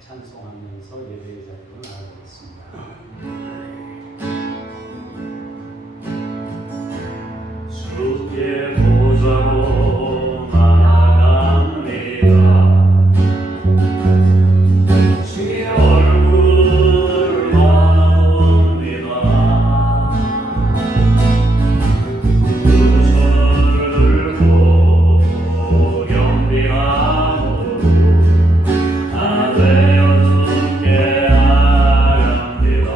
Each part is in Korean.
찬송하면서 예배의 자리로 나아가겠습니다. 주께 보좌로 나아갑니다. 주의 얼굴 나옵니다. 두 손을 들고 경배함으로 다 되어 주께 나갑니다.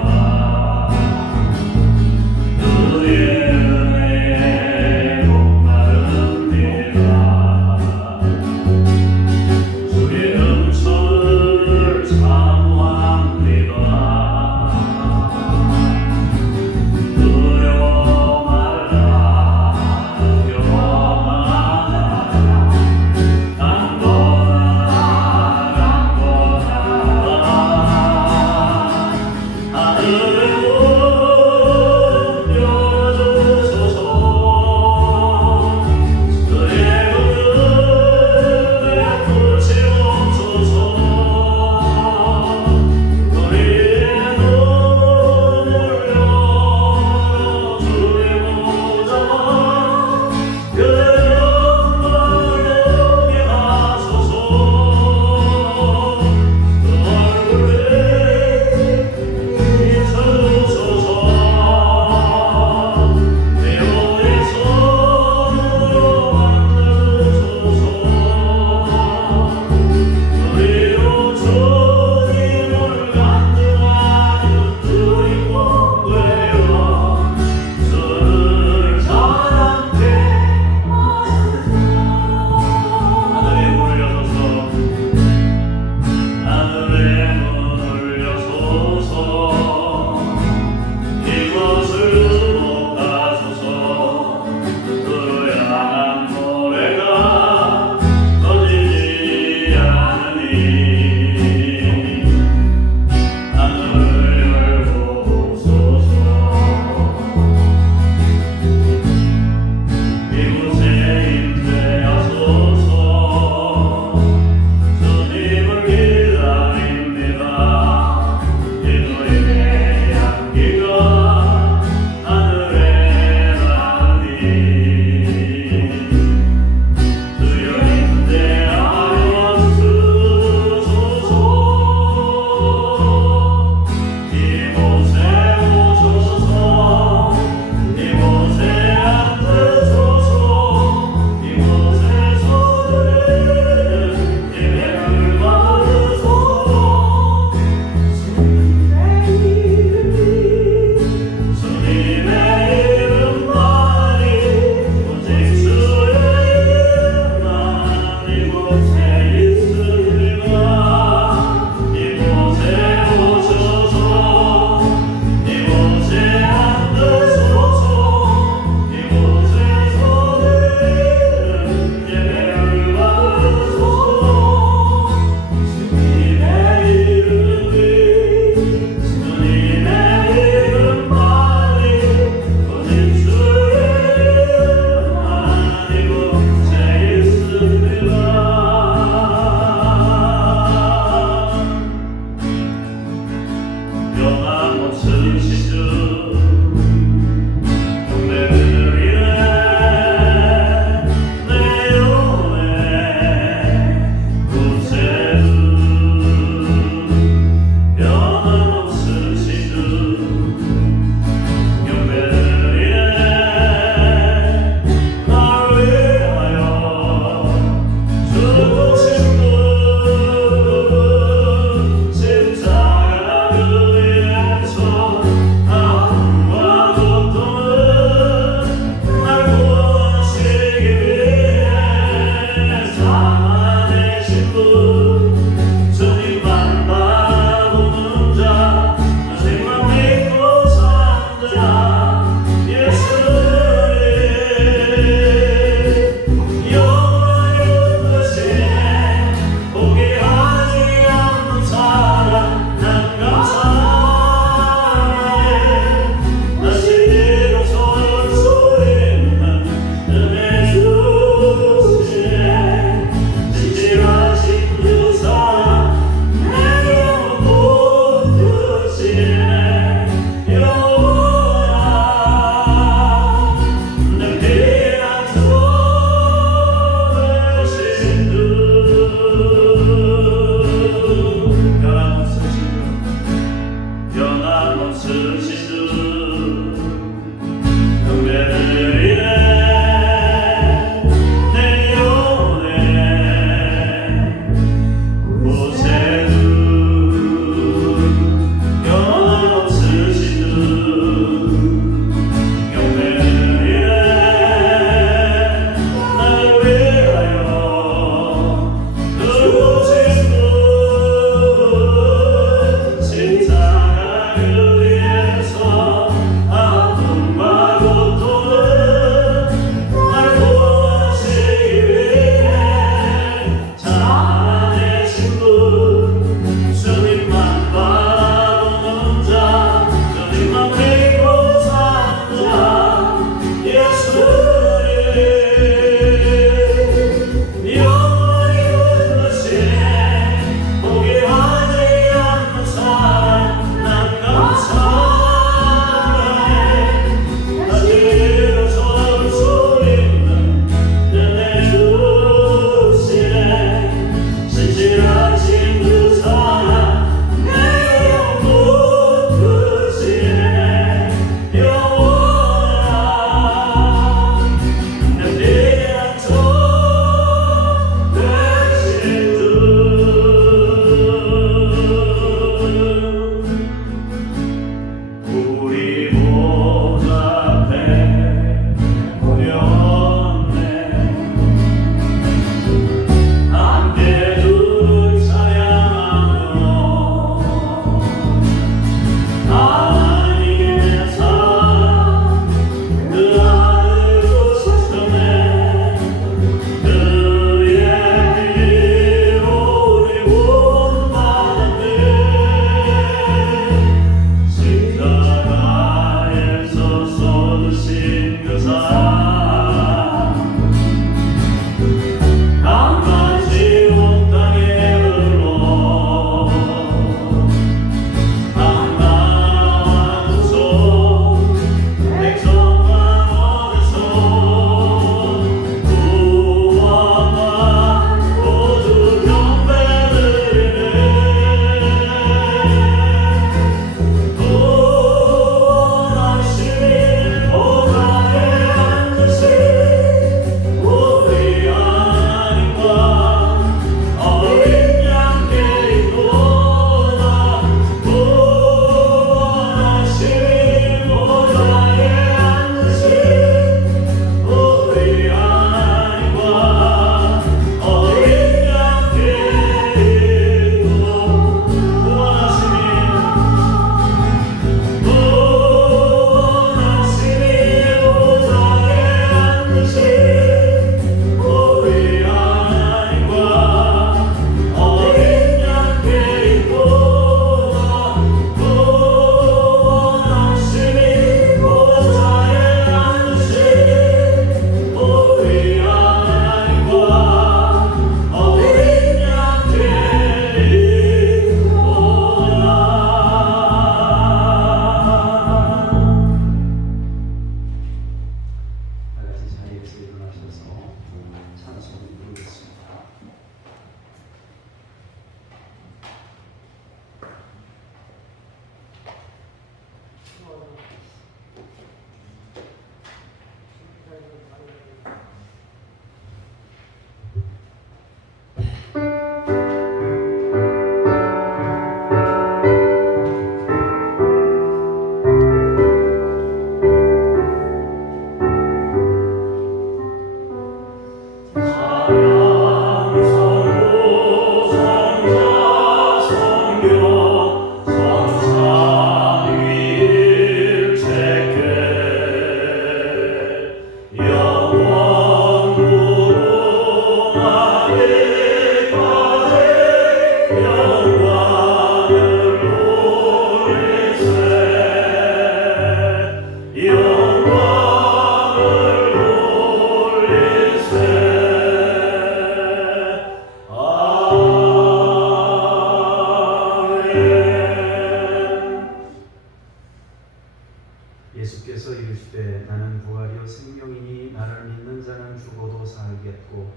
이르시되 나는 부활이요 생명이니 나를 믿는 자는 죽어도 살겠고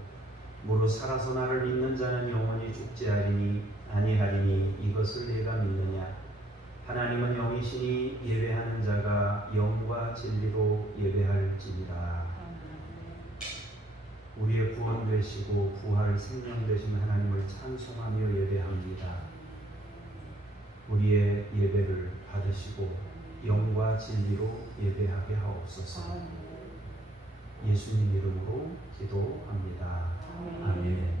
무릇 살아서 나를 믿는 자는 영원히 죽지 아니하리니 이것을 내가 믿느냐. 하나님은 영이시니 예배하는 자가 영과 진리로 예배할지니라. 우리의 구원 되시고 부활 생명 되신 하나님을 찬송하며 예배합니다. 우리의 예배를 받으시고 영과 진리로 예배하게 하옵소서. 예수님 이름으로 기도합니다. 아멘.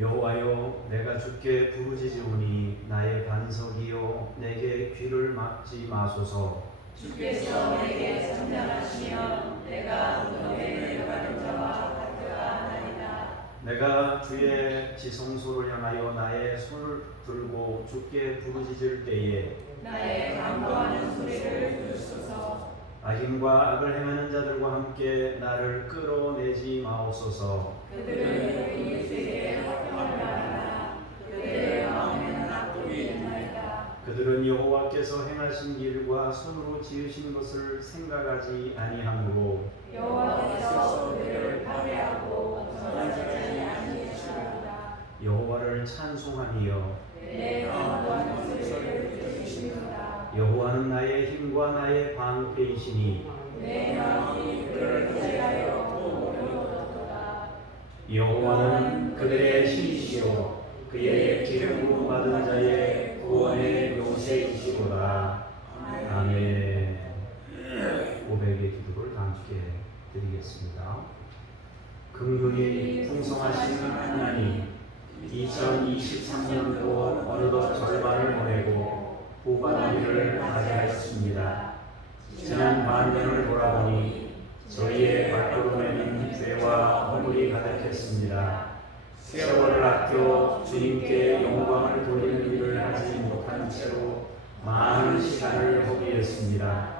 여호와여, 내가 주께 부르짖으오니 나의 반석이요 내게 귀를 막지 마소서. 주께서 내게 전달하시면 내가 너에게 내려가는 자와 같으라 하나이다. 내가 주의 지성소를 향하여 나의 손을 들고 주께 부르짖을 때에 나의 간구하는 소리를 들으소서. 악인과 악을 행하는 자들과 함께 나를 끌어내지 마옵소서. 그들은 이웃에게 화평을 바라나 그들의 마음에는 악독이 있나이다. 그들은 여호와께서 행하신 일과 손으로 지으신 것을 생각하지 아니하므로 여호와께서 그들을 파괴하고 전하지 아니하시리로다. 여호와를 찬송하니여 내 간구하는 소리를 들으시리로다. 여호와는 나의 힘과 나의 방패이시니 내 마음이 그를 의지하여 도우려도다. 여호와는 그들의 힘이시요 그의 기름으로 받은 자의 구원의 요새이시로다. 아멘. 고백의 기도를 다 함께 드리겠습니다. 긍휼히 풍성하신 하나님, 2023년도 어느덧 절반을 보내고 후반기를 맞이하였습니다. 지난 반년을 돌아보니 저희의 발걸음에는 죄와 허물이 가득했습니다. 세월을 아껴 주님께 영광을 돌리는 일을 하지 못한 채로 많은 시간을 허비했습니다.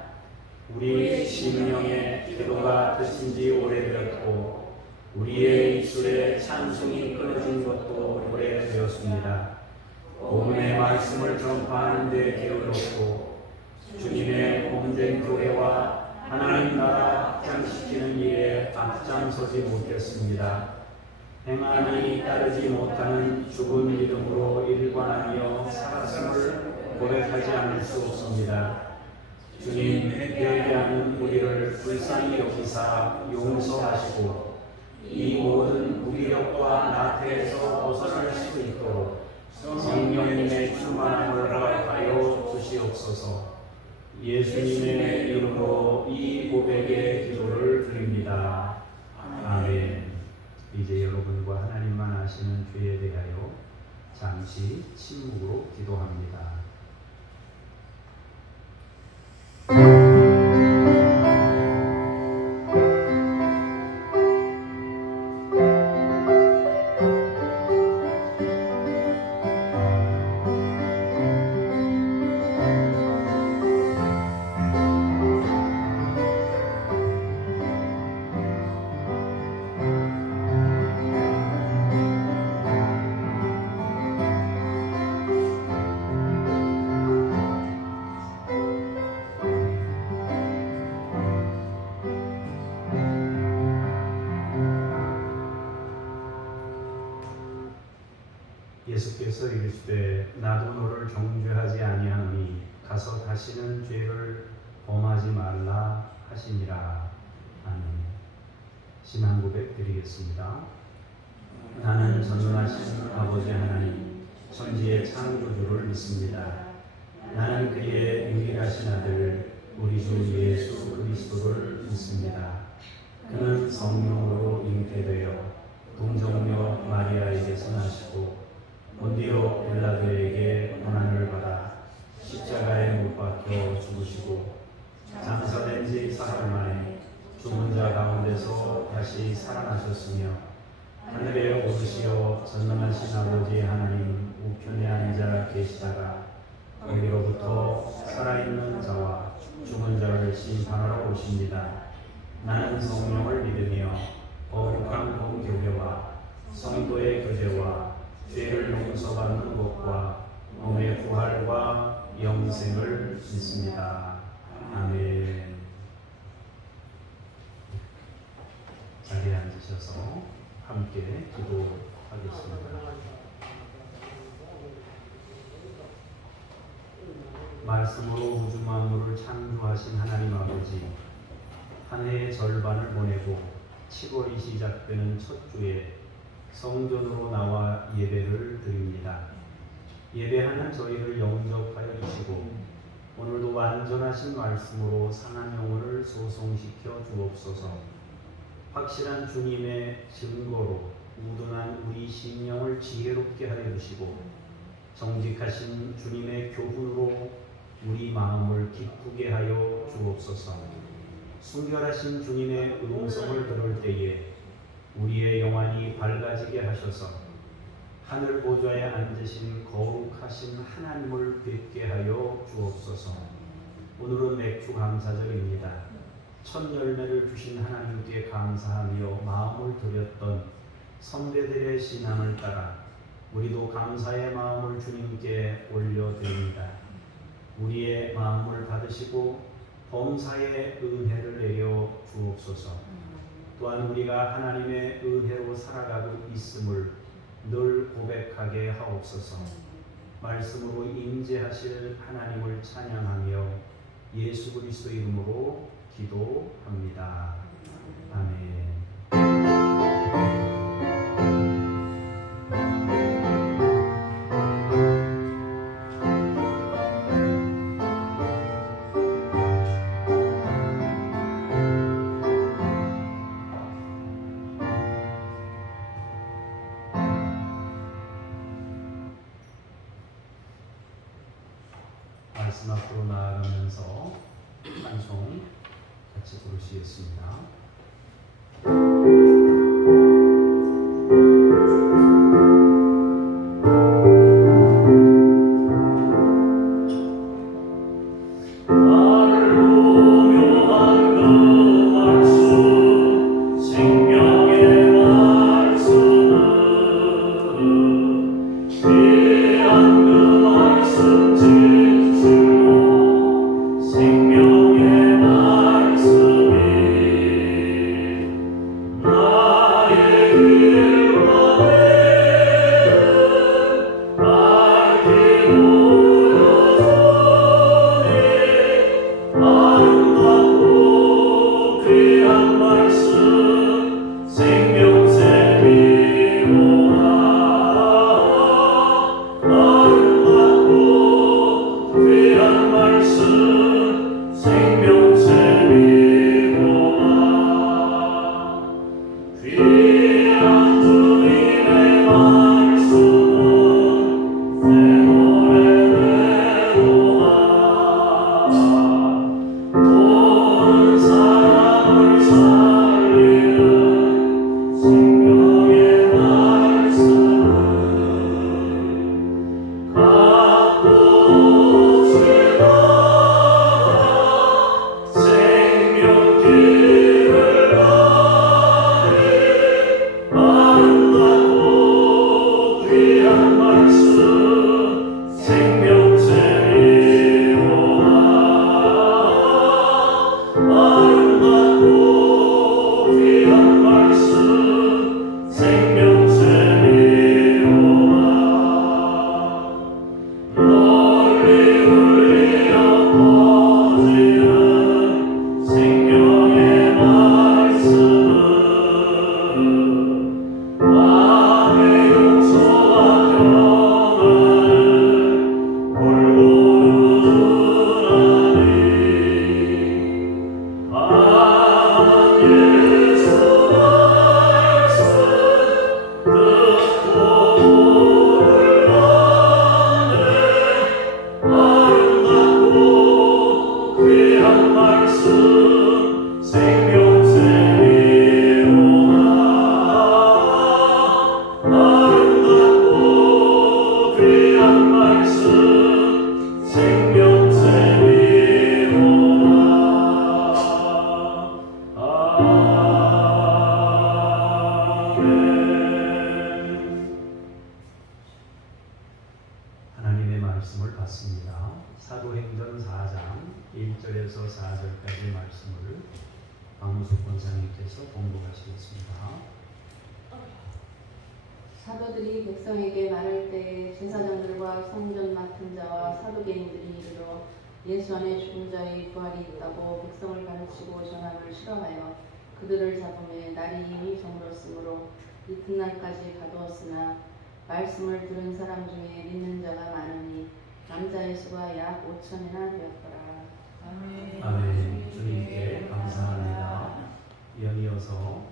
우리 심령의 기도가 그친 지 오래되었고 우리의 입술에 찬송이 끊어진 것도 오래되었습니다. 복음의 말씀을 전파하는 데 게을렀고 주님의 몸된 교회와 하나님 나라 확장시키는 일에 앞장서지 못했습니다. 행함이 따르지 못하는 죽은 믿음으로 일관하며 살았음을 고백하지 않을 수 없습니다. 주님, 회개하는 우리를 불쌍히 여기사 용서하시고 이 모든 무기력과 나태에서 벗어날 수 있도록 성령님의 충만함을 허락하여 주시옵소서. 예수님의 이름으로 이 고백의 기도를 드립니다. 아멘. 이제 여러분과 하나님만 아시는 죄에 대하여 잠시 침묵으로 기도합니다. 예수께서 이르시되 나도 너를 정죄하지 아니하노니 가서 다시는 죄를 범하지 말라 하시니라. 아멘. 신앙 고백 드리겠습니다. 나는 전능하신 아버지 하나님 천지의 창조주를 믿습니다. 나는 그의 유일하신 아들 우리 주 예수 그리스도를 믿습니다. 그는 성령으로 잉태되어 동정녀 마리아에게서 나시고 본디오 빌라도에게 고난을 받아 십자가에 못 박혀 죽으시고 장사된 지 사흘 만에 죽은 자 가운데서 다시 살아나셨으며 하늘에 오르시어 전능하신 아버지 하나님 우편에 앉아 계시다가 거기로부터 살아있는 자와 죽은 자를 심판하러 오십니다. 나는 성령을 믿으며 거룩한 공교회와 성도의 교제와 죄를 용서받는 것과 몸의 부활과 영생을 믿습니다. 아멘. 자리에 앉으셔서 함께 기도하겠습니다. 말씀으로 우주 만물을 창조하신 하나님 아버지, 한 해의 절반을 보내고 7월이 시작되는 첫 주에 성전으로 나와 예배를 드립니다. 예배하는 저희를 영접하여 주시고 오늘도 완전하신 말씀으로 상한 영혼을 소송시켜 주옵소서. 확실한 주님의 증거로 우둔한 우리 심령을 지혜롭게 하여 주시고 정직하신 주님의 교훈으로 우리 마음을 기쁘게 하여 주옵소서. 순결하신 주님의 음성을 들을 때에 우리의 영안이 밝아지게 하셔서 하늘 보좌에 앉으신 거룩하신 하나님을 뵙게 하여 주옵소서. 오늘은 맥주 감사절입니다. 첫 열매를 주신 하나님께 감사하며 마음을 드렸던 선배들의 신앙을 따라 우리도 감사의 마음을 주님께 올려드립니다. 우리의 마음을 받으시고 범사의 은혜를 내려 주옵소서. 또한 우리가 하나님의 은혜로 살아가고 있음을 늘 고백하게 하옵소서. 말씀으로 임재하실 하나님을 찬양하며 예수 그리스도 이름으로 기도합니다. 아멘. 말씀 앞으로 나아가면서 찬송 같이 부르시겠습니다. 생명의 말씀이 1절에서 4절까지 말씀을 박무숙 권사님께서 봉독하시겠습니다. 사도들이 백성에게 말할 때에 제사장들과 성전 맡은 자와 사두개인들이 이르러 예수 안에 죽은 자의 부활이 있다고 백성을 가르치고 전함을 실험하여 그들을 잡음에 날이 이미 저물었으므로 이튿날까지 가두었으나 말씀을 들은 사람 중에 믿는 자가 많으니 남자의 수가 약 5천이나 되었더라. 아멘. 주님께 감사합니다. 이어서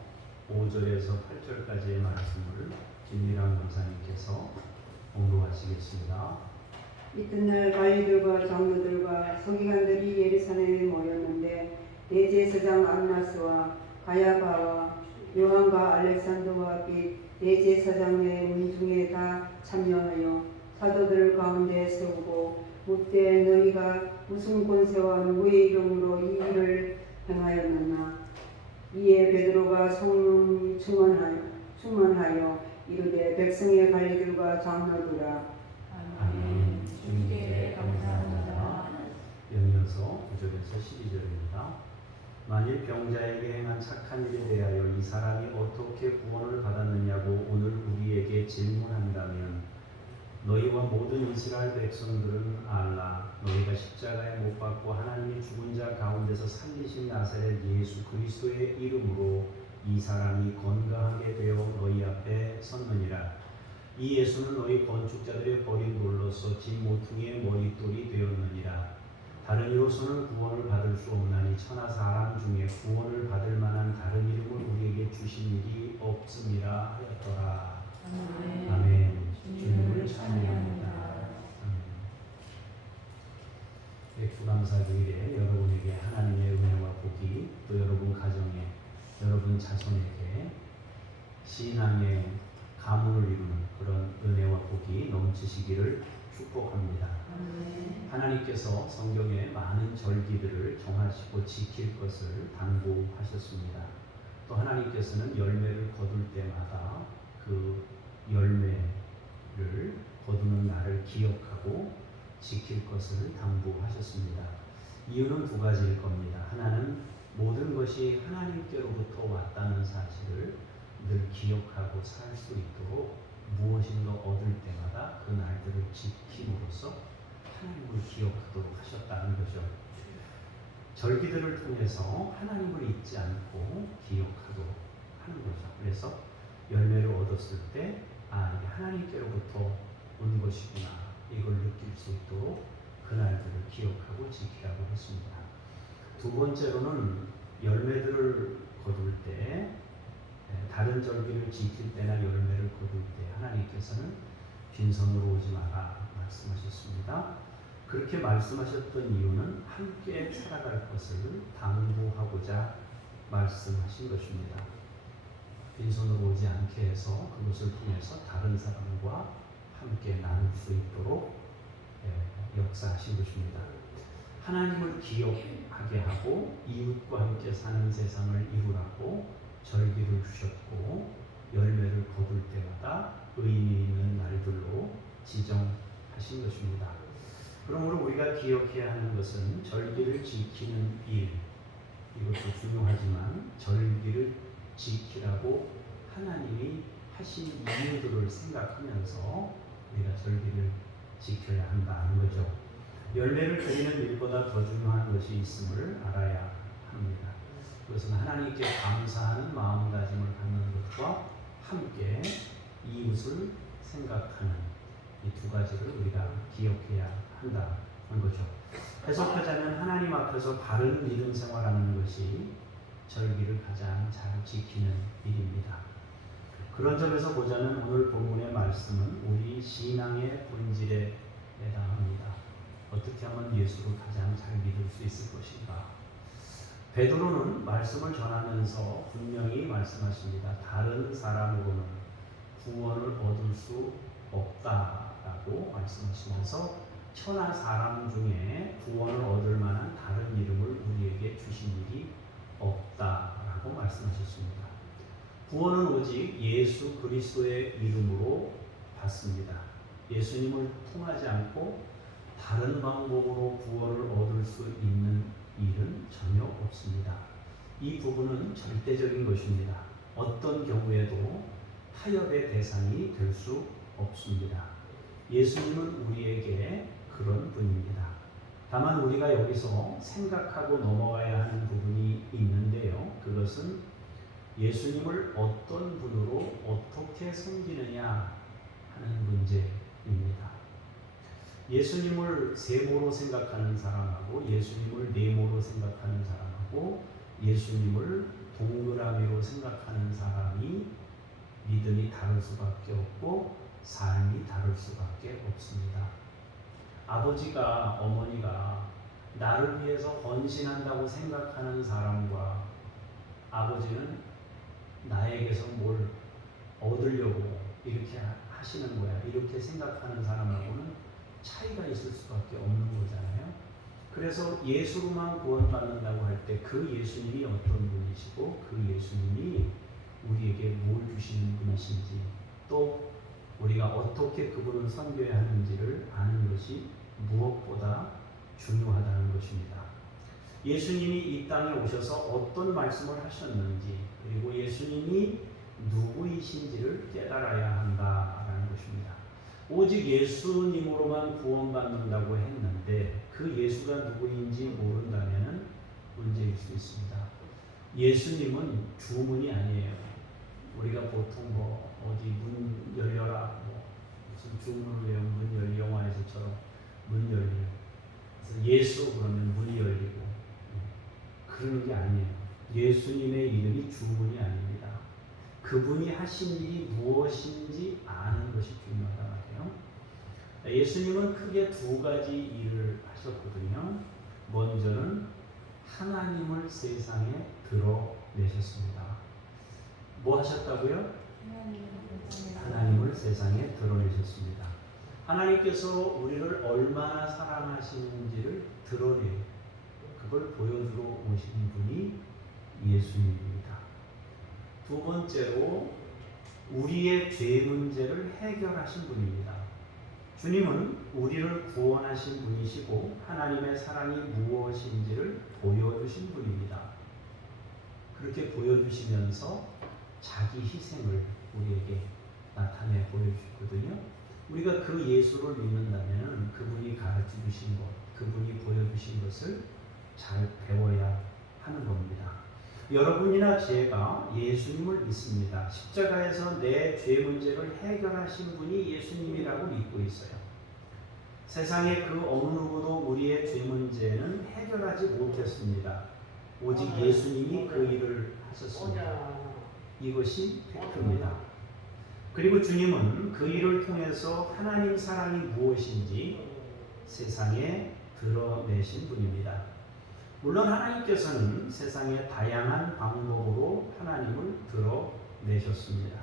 5절에서 8절까지의 말씀을 김미랑 권사님께서 봉독하시겠습니다. 이튿날 관리들과 장로들과 서기관들이 예루살렘에 모였는데 대제사장 안나스와 가야바와 요한과 알렉산더와 및 대제사장의 문중에 다 참여하여 사도들 가운데 세우고 묻되 너희가 무슨 권세와 누구의 이름으로 이 일을 행하였느냐. 이에 베드로가 성령 충만하여 이르되 백성의 관리들과 장로들아. 아멘. 주님께 감사합니다. 이어서 9절에서 12절입니다. 만일 병자에게 행한 착한 일에 대하여 이 사람이 어떻게 구원을 받았느냐고 오늘 우리에게 질문한다면 너희와 모든 이스라엘 백성들은 알라. 너희가 십자가에 못 박고 하나님이 죽은 자 가운데서 살리신 나사렛 예수 그리스도의 이름으로 이 사람이 건강하게 되어 너희 앞에 섰느니라. 이 예수는 너희 건축자들의 버린 돌로서 집 모퉁이의 머릿돌이 되었느니라. 다른 이로서는 구원을 받을 수 없나니 천하 사람 중에 구원을 받을 만한 다른 이름을 우리에게 주신 일이 없음이라 하였더라. 아멘. 주님을 찬양합니다. 추감사주일에 여러분에게 하나님의 은혜와 복이 또 여러분 가정에 여러분 자손에게 신앙의 가문을 이루는 그런 은혜와 복이 넘치시기를 축복합니다. 하나님께서 성경에 많은 절기들을 정하시고 지킬 것을 당부하셨습니다. 또 하나님께서는 열매를 거둘 때마다 그 열매를 거두는 날을 기억하고 지킬 것을 당부하셨습니다. 이유는 두 가지일 겁니다. 하나는 모든 것이 하나님께로부터 왔다는 사실을 늘 기억하고 살 수 있도록 무엇인가 얻을 때마다 그 날들을 지킴으로써 하나님을 기억하도록 하셨다는 거죠. 절기들을 통해서 하나님을 잊지 않고 기억하도록 하는 거죠. 그래서 열매를 얻었을 때 이게 하나님께로부터 온 것이구나 이걸 느낄 수 있도록 그 날들을 기억하고 지키라고 했습니다. 두 번째로는 열매들을 거둘 때 다른 절기를 지킬 때나 열매를 거둘 때 하나님께서는 빈손으로 오지 마라 말씀하셨습니다. 그렇게 말씀하셨던 이유는 함께 살아갈 것을 당부하고자 말씀하신 것입니다. 빈손으로 오지 않게 해서 그것을 통해서 다른 사람과 함께 나눌 수 있도록 역사하신 것입니다. 하나님을 기억하게 하고 이웃과 함께 사는 세상을 이루라고 절기를 주셨고 열매를 거둘 때마다 의미 있는 날들로 지정하신 것입니다. 그러므로 우리가 기억해야 하는 것은 절기를 지키는 일, 이것도 중요하지만 절기를 지키라고 하나님이 하신 이유들을 생각하면서 우리가 절기를 지켜야 한다는 거죠. 열매를 드리는 일보다 더 중요한 것이 있음을 알아야 합니다. 그것은 하나님께 감사하는 마음가짐을 갖는 것과 함께 이웃을 생각하는 이 두 가지를 우리가 기억해야 한다는 거죠. 해석하자면 하나님 앞에서 바른 믿음 생활하는 것이 절기를 가장 잘 지키는 일입니다. 그런 점에서 보자면 오늘 본문의 말씀은 우리 신앙의 본질에 해당합니다. 어떻게 하면 예수를 가장 잘 믿을 수 있을 것인가? 베드로는 말씀을 전하면서 분명히 말씀하십니다. 다른 사람으로는 구원을 얻을 수 없다라고 말씀하시면서 천하 사람 중에 구원을 얻을 만한 다른 이름을 우리에게 주신 일이 없다라고 말씀하셨습니다. 구원은 오직 예수 그리스도의 이름으로 받습니다. 예수님을 통하지 않고 다른 방법으로 구원을 얻을 수 있는 일은 전혀 없습니다. 이 부분은 절대적인 것입니다. 어떤 경우에도 타협의 대상이 될 수 없습니다. 예수님은 우리에게 그런 분입니다. 다만 우리가 여기서 생각하고 넘어가야 하는 부분이 있는데요. 그것은 예수님을 어떤 분으로 어떻게 섬기느냐 하는 문제입니다. 예수님을 세모로 생각하는 사람하고 예수님을 네모로 생각하는 사람하고 예수님을 동그라미로 생각하는 사람이 믿음이 다를 수밖에 없고 삶이 다를 수밖에 없습니다. 아버지가 어머니가 나를 위해서 헌신한다고 생각하는 사람과 아버지는 나에게서 뭘 얻으려고 이렇게 하시는 거야 이렇게 생각하는 사람하고는 차이가 있을 수밖에 없는 거잖아요. 그래서 예수로만 구원받는다고 할 때 그 예수님이 어떤 분이시고 그 예수님이 우리에게 뭘 주시는 분이신지 또 우리가 어떻게 그분을 섬겨야 하는지를 아는 것이 무엇보다 중요하다는 것입니다. 예수님이 이 땅에 오셔서 어떤 말씀을 하셨는지 그리고 예수님이 누구이신지를 깨달아야 한다라는 것입니다. 오직 예수님으로만 구원받는다고 했는데 그 예수가 누구인지 모른다면 문제일 수 있습니다. 예수님은 주문이 아니에요. 우리가 보통 뭐 어디 문 열려라 뭐 무슨 주문을 외운 문 열리 영화에서처럼 문 열리고 그래서 예수 그러면 문이 열리고 그런 게 아니에요. 예수님의 이름이 주문이 아닙니다. 그분이 하신 일이 무엇인지 아는 것이 중요하다 말이에요. 예수님은 크게 두 가지 일을 하셨거든요. 먼저는 하나님을 세상에 드러내셨습니다. 뭐 하셨다고요? 하나님을 세상에 드러내셨습니다. 하나님께서 우리를 얼마나 사랑하시는지를 드러내요. 그걸 보여주러 오신 분이 예수님입니다. 두 번째로 우리의 죄 문제를 해결하신 분입니다. 주님은 우리를 구원하신 분이시고 하나님의 사랑이 무엇인지를 보여주신 분입니다. 그렇게 보여주시면서 자기 희생을 우리에게 나타내 보여주거든요. 우리가 그 예수를 믿는다면 그분이 가르쳐 주신 것, 그분이 보여주신 것을 잘 배워야 하는 겁니다. 여러분이나 제가 예수님을 믿습니다. 십자가에서 내 죄 문제를 해결하신 분이 예수님이라고 믿고 있어요. 세상의 그 어느 누구도 우리의 죄 문제는 해결하지 못했습니다. 오직 예수님이 그 일을 하셨습니다. 이것이 팩트입니다. 그리고 주님은 그 일을 통해서 하나님 사랑이 무엇인지 세상에 드러내신 분입니다. 물론 하나님께서는 세상의 다양한 방법으로 하나님을 드러내셨습니다.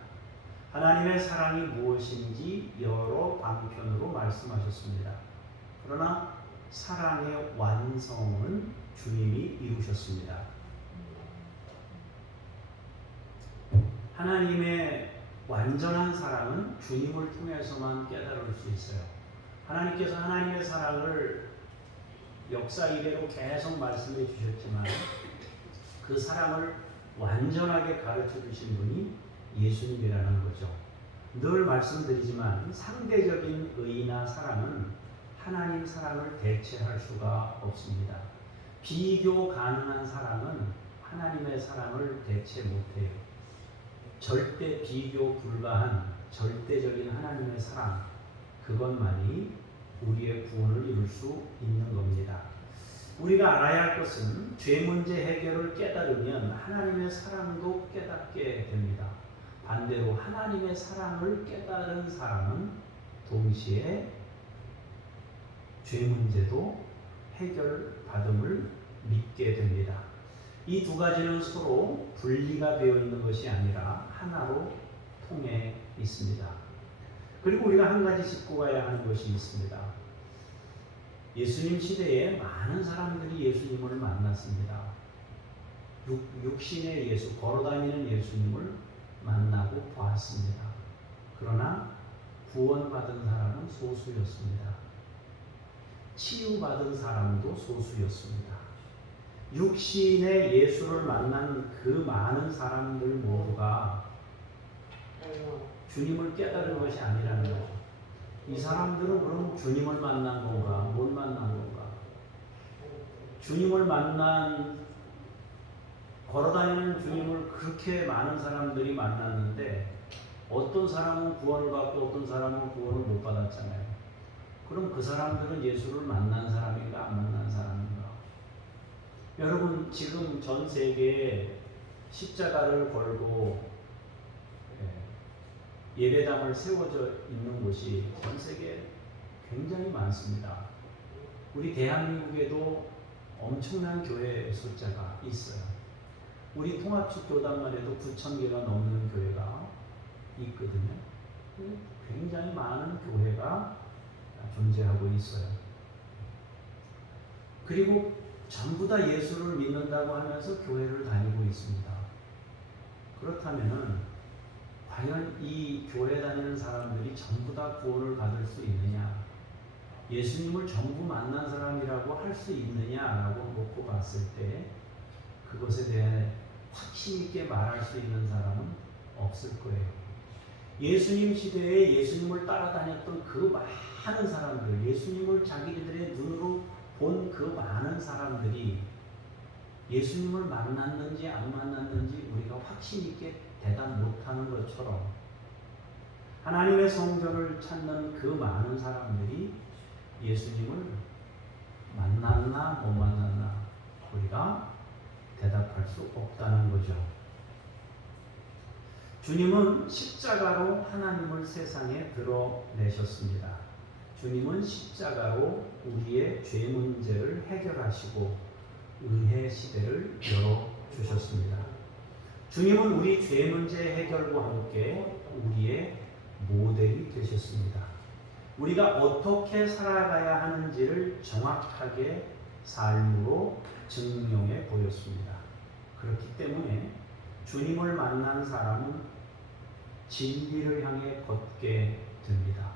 하나님의 사랑이 무엇인지 여러 방편으로 말씀하셨습니다. 그러나 사랑의 완성은 주님이 이루셨습니다. 하나님의 완전한 사랑은 주님을 통해서만 깨달을 수 있어요. 하나님께서 하나님의 사랑을 역사 이래로 계속 말씀해 주셨지만 그 사랑을 완전하게 가르쳐 주신 분이 예수님이라는 거죠. 늘 말씀드리지만 상대적인 의나 사랑은 하나님 사랑을 대체할 수가 없습니다. 비교 가능한 사랑은 하나님의 사랑을 대체 못해요. 절대 비교 불가한 절대적인 하나님의 사랑, 그것만이 우리의 구원을 이룰 수 있는 겁니다. 우리가 알아야 할 것은 죄 문제 해결을 깨달으면 하나님의 사랑도 깨닫게 됩니다. 반대로 하나님의 사랑을 깨달은 사람은 동시에 죄 문제도 해결받음을 믿게 됩니다. 이 두 가지는 서로 분리가 되어 있는 것이 아니라 하나로 통해 있습니다. 그리고 우리가 한 가지 짚고 가야 하는 것이 있습니다. 예수님 시대에 많은 사람들이 예수님을 만났습니다. 육신의 예수, 걸어다니는 예수님을 만나고 보았습니다. 그러나 구원받은 사람은 소수였습니다. 치유받은 사람도 소수였습니다. 육신의 예수를 만난 그 많은 사람들 모두가 주님을 깨달은 것이 아니라는 거죠. 이 사람들은 그럼 주님을 만난 건가? 못 만난 건가? 주님을 걸어다니는 주님을 그렇게 많은 사람들이 만났는데 어떤 사람은 구원을 받고 어떤 사람은 구원을 못 받았잖아요. 그럼 그 사람들은 예수를 만난 사람인가 안 만난 사람인가? 여러분 지금 전 세계에 십자가를 걸고 예배당을 세워져 있는 곳이 전 세계에 굉장히 많습니다. 우리 대한민국에도 엄청난 교회 숫자가 있어요. 우리 통합축 교단만 해도 9,000개가 넘는 교회가 있거든요. 굉장히 많은 교회가 존재하고 있어요. 그리고 전부 다 예수를 믿는다고 하면서 교회를 다니고 있습니다. 그렇다면은 과연 이 교회 다니는 사람들이 전부 다 구원을 받을 수 있느냐? 예수님을 전부 만난 사람이라고 할 수 있느냐라고 놓고 봤을 때 그것에 대해 확신 있게 말할 수 있는 사람은 없을 거예요. 예수님 시대에 예수님을 따라다녔던 그 많은 사람들, 예수님을 자기들의 눈으로 본 그 많은 사람들이 예수님을 만났는지 안 만났는지 우리가 확신 있게 대답 못하는 것처럼 하나님의 성전을 찾는 그 많은 사람들이 예수님을 만났나 못 만났나 우리가 대답할 수 없다는 거죠. 주님은 십자가로 하나님을 세상에 드러내셨습니다. 주님은 십자가로 우리의 죄 문제를 해결하시고 은혜 시대를 열어주셨습니다. 주님은 우리 죄 문제 해결과 함께 우리의 모델이 되셨습니다. 우리가 어떻게 살아가야 하는지를 정확하게 삶으로 증명해 보였습니다. 그렇기 때문에 주님을 만난 사람은 진리를 향해 걷게 됩니다.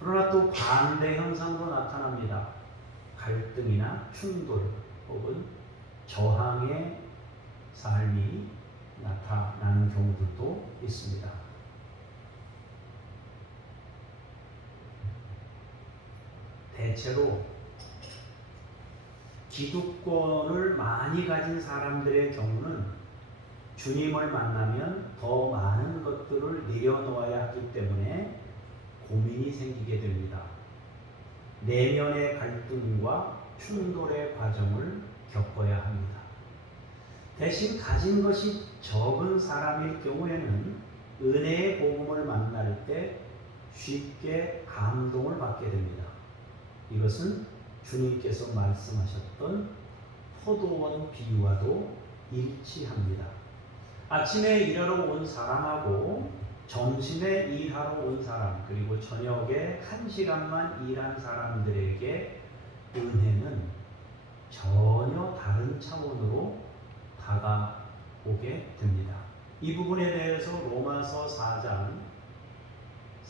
그러나 또 반대 현상도 나타납니다. 갈등이나 충돌 혹은 저항의 삶이 나타나는 경우들도 있습니다. 대체로 기득권을 많이 가진 사람들의 경우는 주님을 만나면 더 많은 것들을 내려놓아야 하기 때문에 고민이 생기게 됩니다. 내면의 갈등과 충돌의 과정을 겪어야 합니다. 대신 가진 것이 적은 사람일 경우에는 은혜의 복음을 만날 때 쉽게 감동을 받게 됩니다. 이것은 주님께서 말씀하셨던 포도원 비유와도 일치합니다. 아침에 일하러 온 사람하고 점심에 일하러 온 사람 그리고 저녁에 1시간만 일한 사람들에게 은혜는 전혀 다른 차원으로 다가오게 됩니다. 이 부분에 대해서 로마서 4장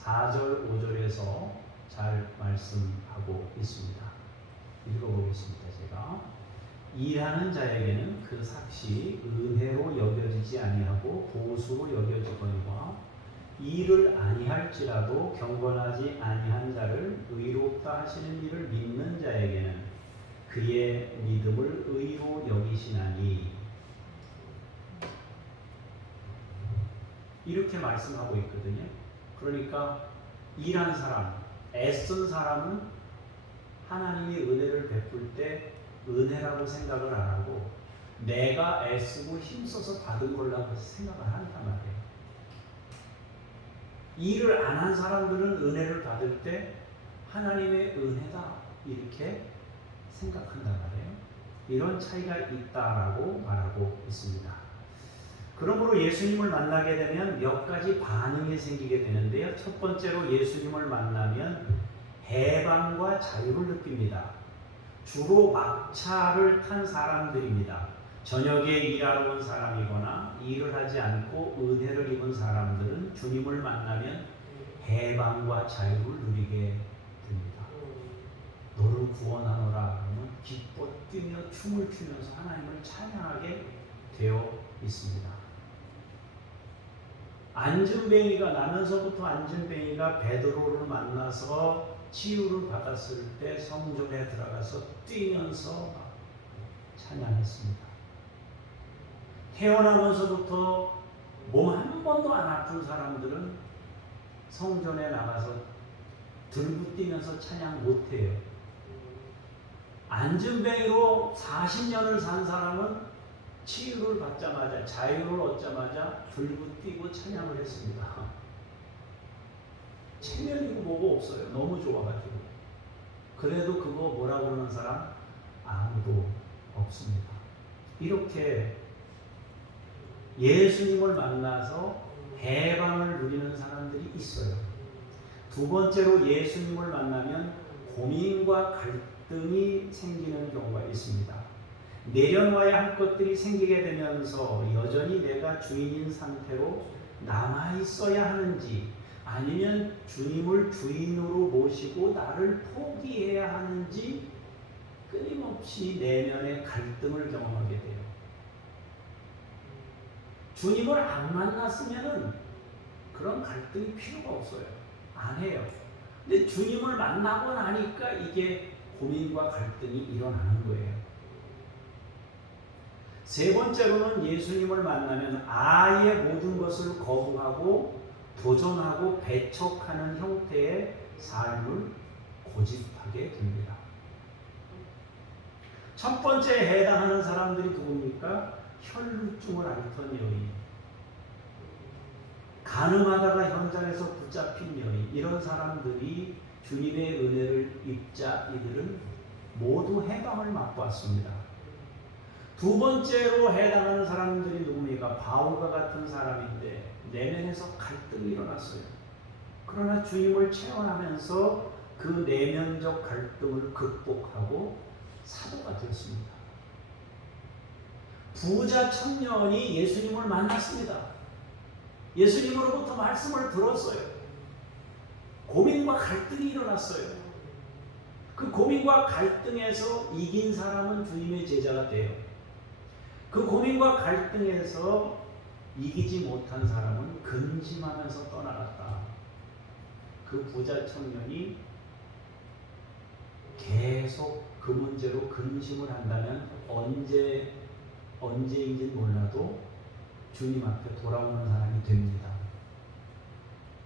4절 5절에서 잘 말씀하고 있습니다. 읽어보겠습니다. 제가 일하는 자에게는 그 삭시 은혜로 여겨지지 아니하고 보수로 여겨지거니와 일을 아니할지라도 경건하지 아니한 자를 의롭다 하시는 이를 믿는 자에게는 그의 믿음을 의로 여기시나니 이렇게 말씀하고 있거든요. 그러니까 일한 사람, 애쓴 사람은 하나님이 은혜를 베풀 때 은혜라고 생각을 안 하고 내가 애쓰고 힘써서 받은 걸라고 생각을 한단 말이에요. 일을 안 한 사람들은 은혜를 받을 때 하나님의 은혜다 이렇게 생각한단 말이에요. 이런 차이가 있다라고 말하고 있습니다. 그러므로 예수님을 만나게 되면 몇 가지 반응이 생기게 되는데요. 첫 번째로 예수님을 만나면 해방과 자유를 느낍니다. 주로 막차를 탄 사람들입니다. 저녁에 일하러 온 사람이거나 일을 하지 않고 은혜를 입은 사람들은 주님을 만나면 해방과 자유를 누리게 됩니다. 너를 구원하노라 그러면 기뻐 뛰며 춤을 추면서 하나님을 찬양하게 되어 있습니다. 안진뱅이가 나면서부터 안진뱅이가 베드로를 만나서 치유를 받았을 때 성전에 들어가서 뛰면서 찬양했습니다. 태어나면서부터 몸 한 번도 안 아픈 사람들은 성전에 나가서 들고 뛰면서 찬양 못해요. 안진뱅이로 40년을 산 사람은 치유를 받자마자, 자유를 얻자마자 들고 뛰고 찬양을 했습니다. 체면이고 뭐고 없어요. 너무 좋아가지고. 그래도 그거 뭐라고 그러는 사람 아무도 없습니다. 이렇게 예수님을 만나서 해방을 누리는 사람들이 있어요. 두 번째로 예수님을 만나면 고민과 갈등이 생기는 경우가 있습니다. 내려놔야 할 것들이 생기게 되면서 여전히 내가 주인인 상태로 남아있어야 하는지, 아니면 주님을 주인으로 모시고 나를 포기해야 하는지 끊임없이 내면의 갈등을 경험하게 돼요. 주님을 안 만났으면 그런 갈등이 필요가 없어요. 안 해요. 근데 주님을 만나고 나니까 이게 고민과 갈등이 일어나는 거예요. 세 번째로는 예수님을 만나면 아예 모든 것을 거부하고 도전하고 배척하는 형태의 삶을 고집하게 됩니다. 첫 번째에 해당하는 사람들이 누굽니까? 혈루증을 앓던 여인, 간음하다가 현장에서 붙잡힌 여인, 이런 사람들이 주님의 은혜를 입자 이들은 모두 해방을 맛보았습니다. 두 번째로 해당하는 사람들이 누굽니까? 바울과 같은 사람인데 내면에서 갈등이 일어났어요. 그러나 주님을 체험하면서 그 내면적 갈등을 극복하고 사도가 되었습니다. 부자 청년이 예수님을 만났습니다. 예수님으로부터 말씀을 들었어요. 고민과 갈등이 일어났어요. 그 고민과 갈등에서 이긴 사람은 주님의 제자가 돼요. 그 고민과 갈등에서 이기지 못한 사람은 근심하면서 떠나갔다. 그 부자 청년이 계속 그 문제로 근심을 한다면 언제인지 몰라도 주님 앞에 돌아오는 사람이 됩니다.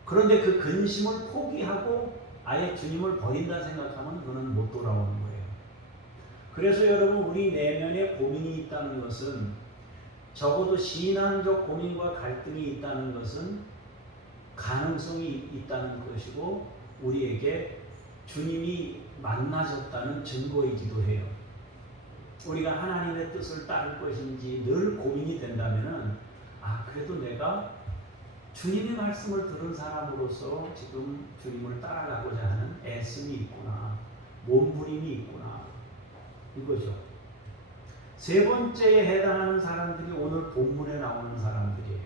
그런데 그 근심을 포기하고 아예 주님을 버린다 생각하면 그는 못 돌아오는 거예요. 그래서 여러분, 우리 내면에 고민이 있다는 것은, 적어도 신앙적 고민과 갈등이 있다는 것은 가능성이 있다는 것이고 우리에게 주님이 만나셨다는 증거이기도 해요. 우리가 하나님의 뜻을 따를 것인지 늘 고민이 된다면은, 그래도 내가 주님의 말씀을 들은 사람으로서 지금 주님을 따라가고자 하는 애씀이 있구나, 몸부림이 있구나, 이거죠. 세 번째에 해당하는 사람들이 오늘 본문에 나오는 사람들이에요.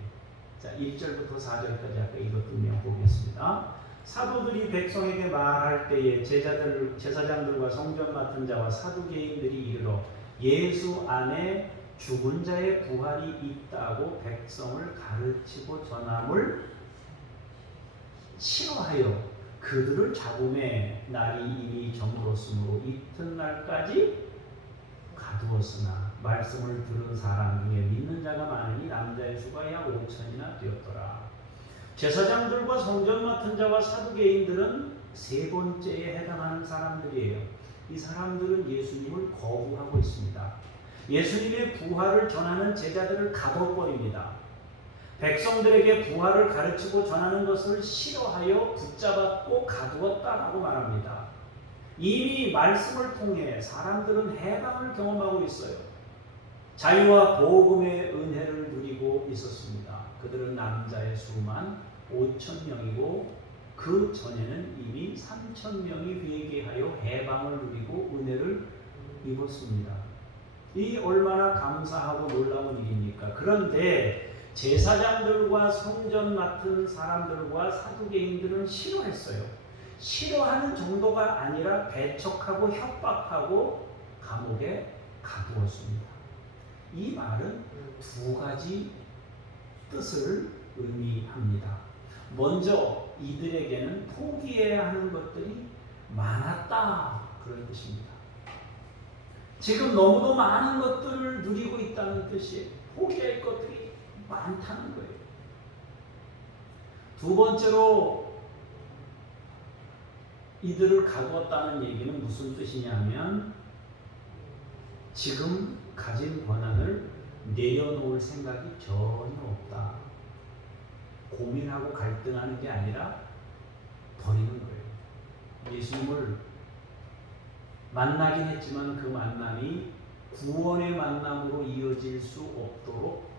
자, 1절부터 4절까지 아까 읽었던 내용 보겠습니다. 사도들이 백성에게 말할 때에 제사장들과 성전 맡은 자와 사두개인들이 이르러 예수 안에 죽은 자의 부활이 있다고 백성을 가르치고 전함을 싫어하여 그들을 잡음에 날이 이미 저물었으므로 이튿날까지 가두었으나 말씀을 들은 사람 중에 믿는 자가 많으니 남자의 수가 약 5천이나 되었더라. 제사장들과 성전 맡은 자와 사두개인들은 세 번째에 해당하는 사람들이에요. 이 사람들은 예수님을 거부하고 있습니다. 예수님의 부활을 전하는 제자들을 가둬버립니다. 백성들에게 부활을 가르치고 전하는 것을 싫어하여 붙잡았고 가두었다라고 말합니다. 이미 말씀을 통해 사람들은 해방을 경험하고 있어요. 자유와 복음의 은혜를 누리고 있었습니다. 그들은 남자의 수만 5,000명이고 그 전에는 이미 3,000명이 회개하여 해방을 누리고 은혜를 입었습니다. 이 얼마나 감사하고 놀라운 일입니까? 그런데 제사장들과 성전 맡은 사람들과 사두개인들은 싫어했어요. 싫어하는 정도가 아니라 배척하고 협박하고 감옥에 가두었습니다. 이 말은 두 가지 뜻을 의미합니다. 먼저 이들에게는 포기해야 하는 것들이 많았다, 그런 뜻입니다. 지금 너무도 많은 것들을 누리고 있다는 뜻이에요. 포기할 것들이 많다는 거예요. 두 번째로 이들을 가두었다는 얘기는 무슨 뜻이냐면 지금 가진 권한을 내려놓을 생각이 전혀 없다. 고민하고 갈등하는 게 아니라 버리는 거예요. 예수님을 만나긴 했지만 그 만남이 구원의 만남으로 이어질 수 없도록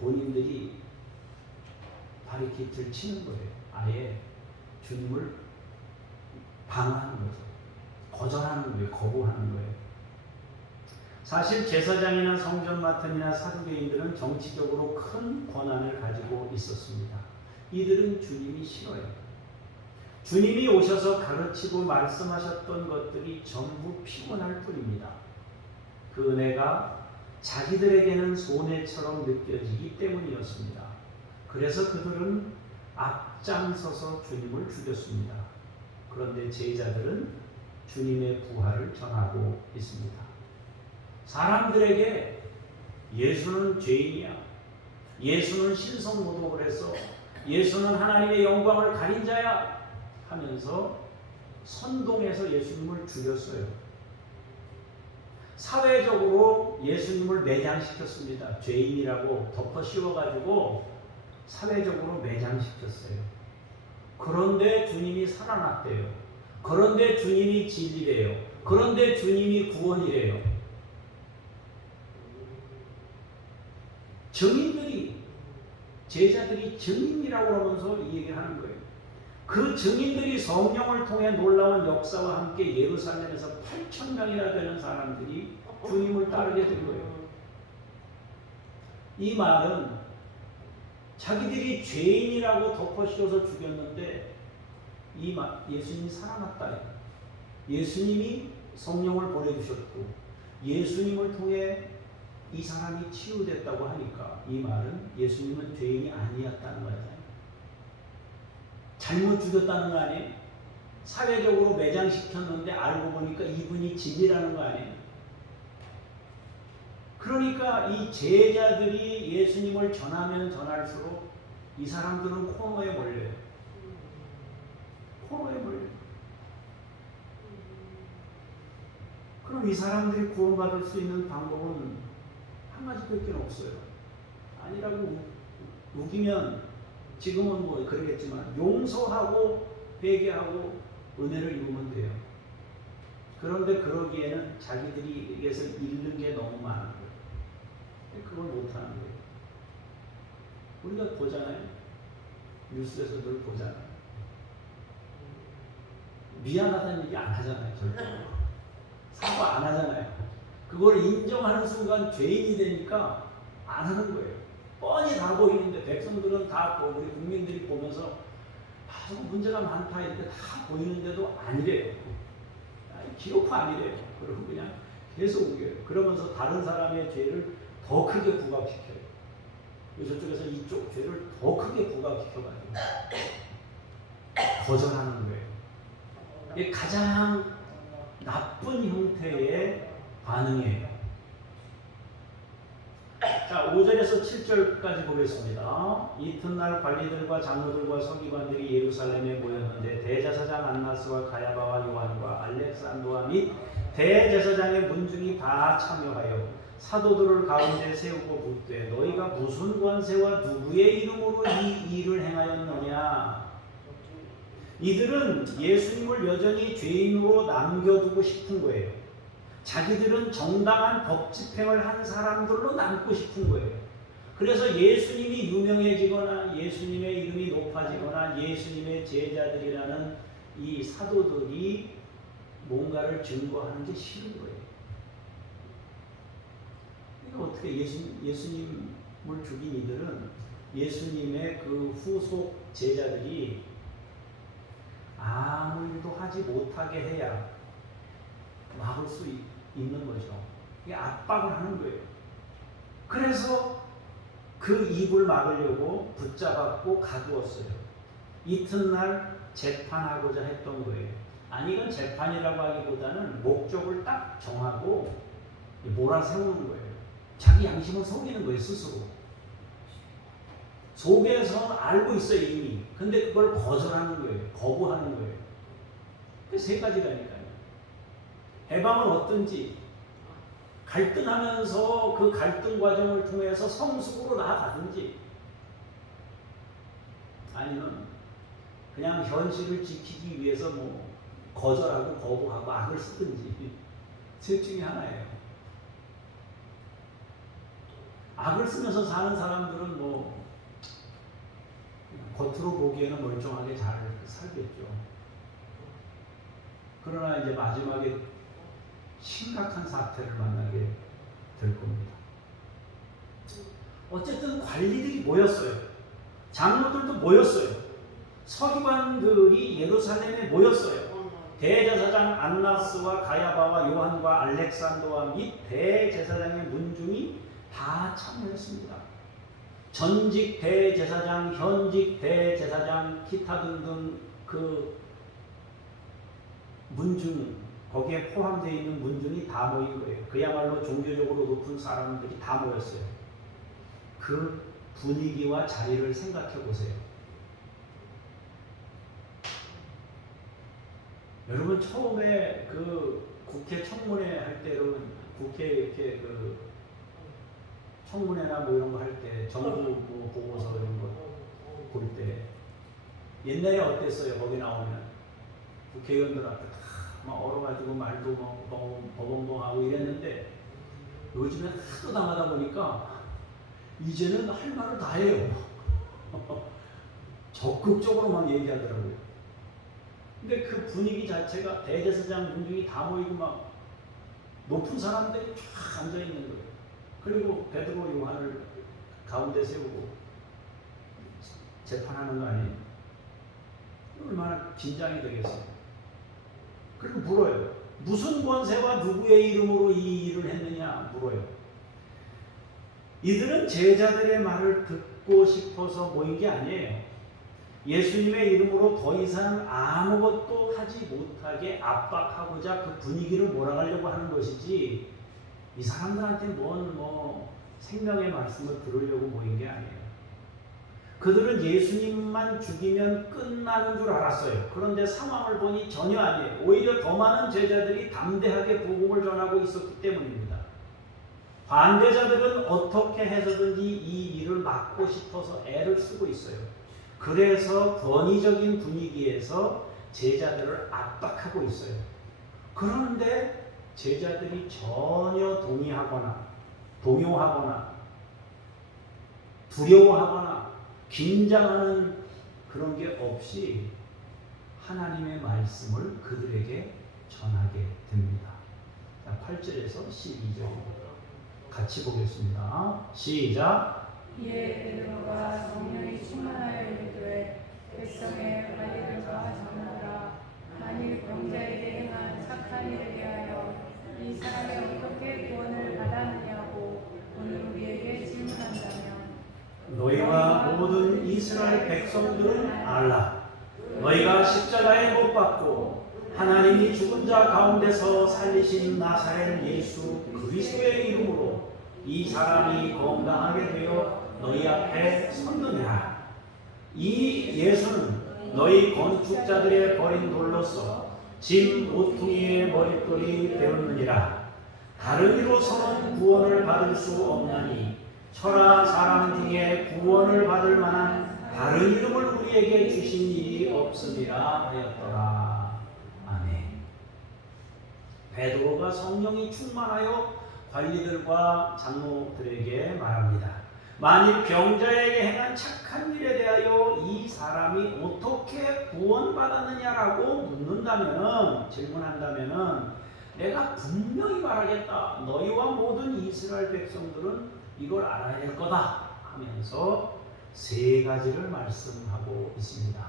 본인들이 바리케이트를 치는 거예요. 아예 주님을 방어하는 거죠. 거절하는 거예요. 거부하는 거예요. 사실 제사장이나 성전 맡은이나 사두개인들은 정치적으로 큰 권한을 가지고 있었습니다. 이들은 주님이 싫어요. 주님이 오셔서 가르치고 말씀하셨던 것들이 전부 피곤할 뿐입니다. 그 은혜가 자기들에게는 손해처럼 느껴지기 때문이었습니다. 그래서 그들은 앞장서서 주님을 죽였습니다. 그런데 제자들은 주님의 부활을 전하고 있습니다. 사람들에게 예수는 죄인이야, 예수는 신성모독을 했어, 예수는 하나님의 영광을 가린 자야 하면서 선동해서 예수님을 죽였어요. 사회적으로 예수님을 매장시켰습니다. 죄인이라고 덮어 씌워가지고 사회적으로 매장시켰어요. 그런데 주님이 살아났대요. 그런데 주님이 진리래요. 그런데 주님이 구원이래요. 증인들이, 제자들이 증인이라고 하면서 이 얘기를 하는 거예요. 그 증인들이 성령을 통해 놀라운 역사와 함께 예루살렘에서 8,000명이나 되는 사람들이 주님을 따르게 된 거예요. 이 말은 자기들이 죄인이라고 덮어씌워서 죽였는데 예수님이 살아났다. 예수님이 성령을 보내주셨고 예수님을 통해 이 사람이 치유됐다고 하니까 이 말은 예수님은 죄인이 아니었다는 거잖아요. 잘못 죽였다는 거 아니에요? 사회적으로 매장시켰는데 알고 보니까 이분이 진리라는 거 아니에요? 그러니까 이 제자들이 예수님을 전하면 전할수록 이 사람들은 코너에 몰려요. 코너에 몰려요. 그럼 이 사람들이 구원받을 수 있는 방법은 한 가지밖에 없어요. 아니라고 우기면 지금은 뭐 그러겠지만 용서하고 회개하고 은혜를 입으면 돼요. 그런데 그러기에는 자기들에게서 잃는 게 너무 많은 거예요. 그걸 못하는 거예요. 우리가 보잖아요. 뉴스에서 늘 보잖아요. 미안하다는 얘기 안 하잖아요. 절대. 사과 안 하잖아요. 그걸 인정하는 순간 죄인이 되니까 안 하는 거예요. 뻔히 다 보이는데 백성들은 다 우리 국민들이 보면서 좀 문제가 많다 이렇게 다 보이는데도 아니래요. 기록화 아니래요. 그러고 그냥 계속 우겨요. 그러면서 다른 사람의 죄를 더 크게 부각시켜요. 저쪽에서 이쪽 죄를 더 크게 부각시켜가지고 거절하는 거예요. 이게 가장 나쁜 형태의 반응이에요. 자, 5절에서 7절까지 보겠습니다. 이튿날 관리들과 장로들과 서기관들이 예루살렘에 모였는데 대제사장 안나스와 가야바와 요한과 알렉산더와 및 대제사장의 문중이 다 참여하여 사도들을 가운데 세우고 묻되 너희가 무슨 권세와 누구의 이름으로 이 일을 행하였느냐. 이들은 예수님을 여전히 죄인으로 남겨두고 싶은 거예요. 자기들은 정당한 법 집행을 한 사람들로 남고 싶은 거예요. 그래서 예수님이 유명해지거나 예수님의 이름이 높아지거나 예수님의 제자들이라는 이 사도들이 뭔가를 증거하는 게 싫은 거예요. 그러니까 어떻게 예수님을 죽인 이들은 예수님의 그 후속 제자들이 아무 일도 하지 못하게 해야 막을 수 있는 거죠. 이 압박을 하는 거예요. 그래서 그 입을 막으려고 붙잡았고 가두었어요. 이튿날 재판하고자 했던 거예요. 아니 이건 재판이라고 하기보다는 목적을 딱 정하고 몰아세우는 거예요. 자기 양심을 속이는 거예요. 스스로. 속에서 알고 있어요 이미. 근데 그걸 거절하는 거예요. 거부하는 거예요. 그 세 가지라니까요. 해방은 어떤지 갈등하면서 그 갈등 과정을 통해서 성숙으로 나아가든지 아니면 그냥 현실을 지키기 위해서 뭐 거절하고 거부하고 악을 쓰든지 셋 중에 하나예요. 악을 쓰면서 사는 사람들은 뭐 겉으로 보기에는 멀쩡하게 잘 살겠죠. 그러나 이제 마지막에 심각한 사태를 만나게 될 겁니다. 어쨌든 관리들이 모였어요. 장로들도 모였어요. 서기관들이 예루살렘에 모였어요. 대제사장 안나스와 가야바와 요한과 알렉산더와 및 대제사장의 문중이 다 참여했습니다. 전직 대제사장, 현직 대제사장, 기타 등등 그 문중, 거기에 포함되어 있는 문중이 다 모인 거예요. 그야말로 종교적으로 높은 사람들이 다 모였어요. 그 분위기와 자리를 생각해 보세요. 여러분 처음에 그 국회 청문회 할 때는 국회 이렇게 그 청문회나 뭐 이런 거 할 때 정부 뭐 보고서 이런 거 볼 때 옛날에 어땠어요? 거기 나오면 국회의원들 앞에 막 얼어가지고 말도 뭐 버벙벙하고 이랬는데 요즘에 하도 당하다 보니까 이제는 할 말을 다 해요. 적극적으로 막 얘기하더라고요. 근데 그 분위기 자체가 대제사장 문중이 다 모이고 막 높은 사람들이 쫙 앉아 있는 거예요. 그리고 베드로 요한을 가운데 세우고 재판하는 거 아니에요? 얼마나 긴장이 되겠어요. 그리고 물어요. 무슨 권세와 누구의 이름으로 이 일을 했느냐 물어요. 이들은 제자들의 말을 듣고 싶어서 모인 게 아니에요. 예수님의 이름으로 더 이상 아무것도 하지 못하게 압박하고자 그 분위기를 몰아가려고 하는 것이지 이 사람들한테 뭐 생명의 말씀을 들으려고 모인 게 아니에요. 그들은 예수님만 죽이면 끝나는 줄 알았어요. 그런데 상황을 보니 전혀 아니에요. 오히려 더 많은 제자들이 담대하게 복음을 전하고 있었기 때문입니다. 반대자들은 어떻게 해서든지 이 일을 막고 싶어서 애를 쓰고 있어요. 그래서 권위적인 분위기에서 제자들을 압박하고 있어요. 그런데 제자들이 전혀 동요하거나 두려워하거나 긴장하는 그런 게 없이 하나님의 말씀을 그들에게 전하게 됩니다. 자, 8절에서 12절입니다. 같이 보겠습니다. 시작. 이에 베드로가 성령이 충만하여 이르되 백성의 관리들과 장로들아 만일 병자에게 행한 착한 일에 대하여 이 사람이 어떻게 구원을 받았느냐고 오늘 우리에게 질문한다면 너희와 모든 이스라엘 백성들은 알라. 너희가 십자가에 못 박고 하나님이 죽은 자 가운데서 살리신 나사렛 예수 그리스도의 이름으로 이 사람이 건강하게 되어 너희 앞에 섰느니라. 이 예수는 너희 건축자들의 버린 돌로서 짐 모퉁이의 머릿돌이 되었느니라. 다른 이로서는 구원을 받을 수 없나니 천하 사람 중에 구원을 받을 만한 다른 이름을 우리에게 주신 일이 없음이라 하였더라. 아멘. 베드로가 성령이 충만하여 관리들과 장로들에게 말합니다. 만일 병자에게 행한 착한 일에 대하여 이 사람이 어떻게 구원받았느냐라고 질문한다면 내가 분명히 말하겠다. 너희와 모든 이스라엘 백성들은 이걸 알아야 될 거다 하면서 세 가지를 말씀하고 있습니다.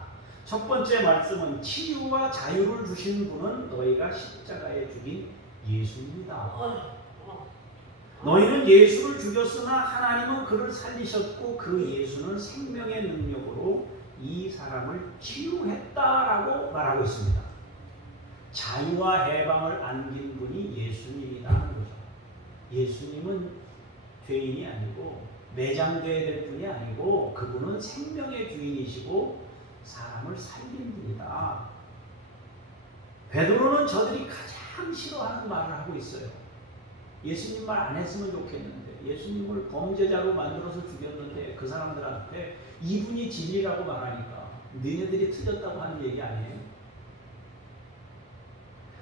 첫 번째 말씀은 치유와 자유를 주신 분은 너희가 십자가에 죽인 예수입니다. 너희는 예수를 죽였으나 하나님은 그를 살리셨고 그 예수는 생명의 능력으로 이 사람을 치유했다라고 말하고 있습니다. 자유와 해방을 안긴 분이 예수님이라는 거죠. 예수님은 죄인이 아니고 매장되어야 될 분이 아니고 그분은 생명의 주인이시고 사람을 살린 분이다. 베드로는 저들이 가장 싫어하는 말을 하고 있어요. 예수님 말 안 했으면 좋겠는데, 예수님을 범죄자로 만들어서 죽였는데 그 사람들한테 이분이 진리라고 말하니까 너네들이 틀렸다고 하는 얘기 아니에요?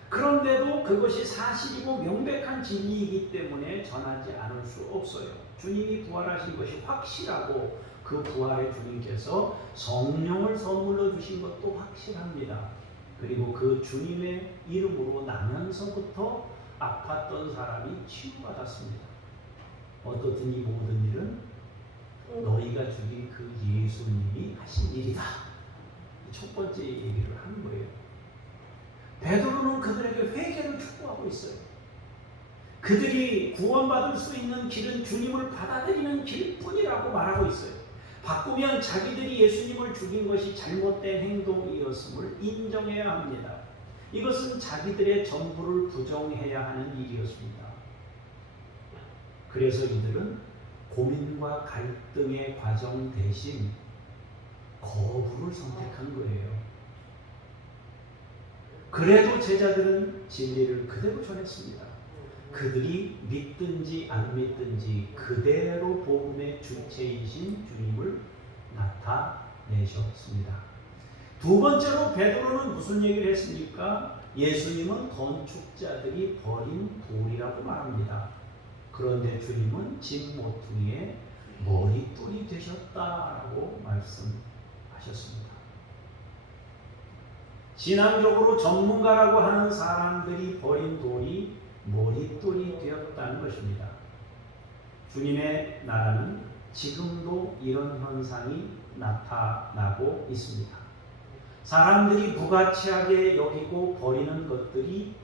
그런데도 그것이 사실이고 명백한 진리이기 때문에 전하지 않을 수 없어요. 주님이 부활하신 것이 확실하고 그 부활의 주님께서 성령을 선물로 주신 것도 확실합니다. 그리고 그 주님의 이름으로 나면서부터 아팠던 사람이 치유받았습니다. 어떻든 이 모든 일은 너희가 죽인 그 예수님이 하신 일이다. 첫 번째 얘기를 하는 거예요. 베드로는 그들에게 회개를 촉구하고 있어요. 그들이 구원받을 수 있는 길은 주님을 받아들이는 길뿐이라고 말하고 있어요. 바꾸면 자기들이 예수님을 죽인 것이 잘못된 행동이었음을 인정해야 합니다. 이것은 자기들의 전부를 부정해야 하는 일이었습니다. 그래서 이들은 고민과 갈등의 과정 대신 거부를 선택한 거예요. 그래도 제자들은 진리를 그대로 전했습니다. 그들이 믿든지 안 믿든지 그대로 복음의 주체이신 주님을 나타내셨습니다. 두 번째로 베드로는 무슨 얘기를 했습니까? 예수님은 건축자들이 버린 돌이라고 말합니다. 그런데 주님은 집 모퉁이의 머릿돌이 되셨다라고 말씀하셨습니다. 신앙적으로 전문가라고 하는 사람들이 버린 돌이 머릿돌이 되었다는 것입니다. 주님의 나라는 지금도 이런 현상이 나타나고 있습니다. 사람들이 부가치하게 여기고 버리는 것들이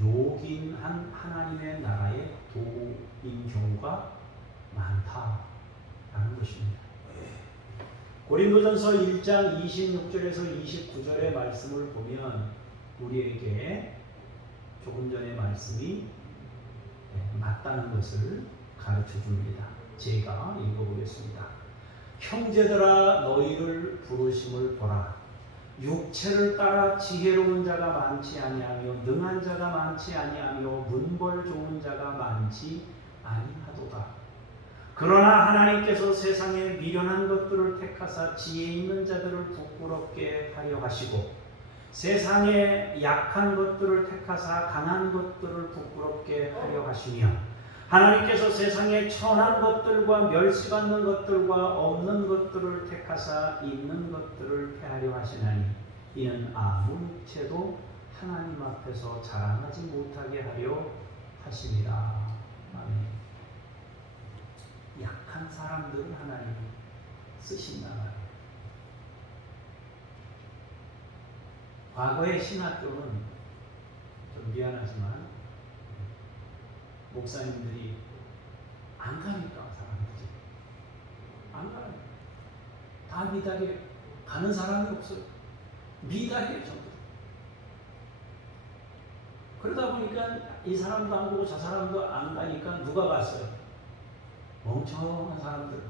요긴한 하나님의 나라의 도구인 경우가 많다라는 것입니다. 고린도전서 1장 26절에서 29절의 말씀을 보면 우리에게 조금 전의 말씀이 맞다는 것을 가르쳐 줍니다. 제가 읽어보겠습니다. 형제들아 너희를 부르심을 보라. 육체를 따라 지혜로운 자가 많지 아니하며 능한 자가 많지 아니하며 문벌 좋은 자가 많지 아니하도다. 그러나 하나님께서 세상에 미련한 것들을 택하사 지혜 있는 자들을 부끄럽게 하려 하시고 세상에 약한 것들을 택하사 강한 것들을 부끄럽게 하려 하시며 하나님께서 세상에 천한 것들과 멸시받는 것들과 없는 것들을 택하사 있는 것들을 패하려 하시나니 이는 아무 육체도 하나님 앞에서 자랑하지 못하게 하려 하심이라. 아멘. 약한 사람들을 하나님이 쓰신다 말이에요. 과거의 신학교는 좀 미안하지만 목사님들이 안 가니까 사람들이 안 가요. 다 미달에 가는 사람이 없어요. 미달이에요 전부. 그러다 보니까 이 사람도 안 가고 저 사람도 안 가니까 누가 갔어요? 멍청한 사람들.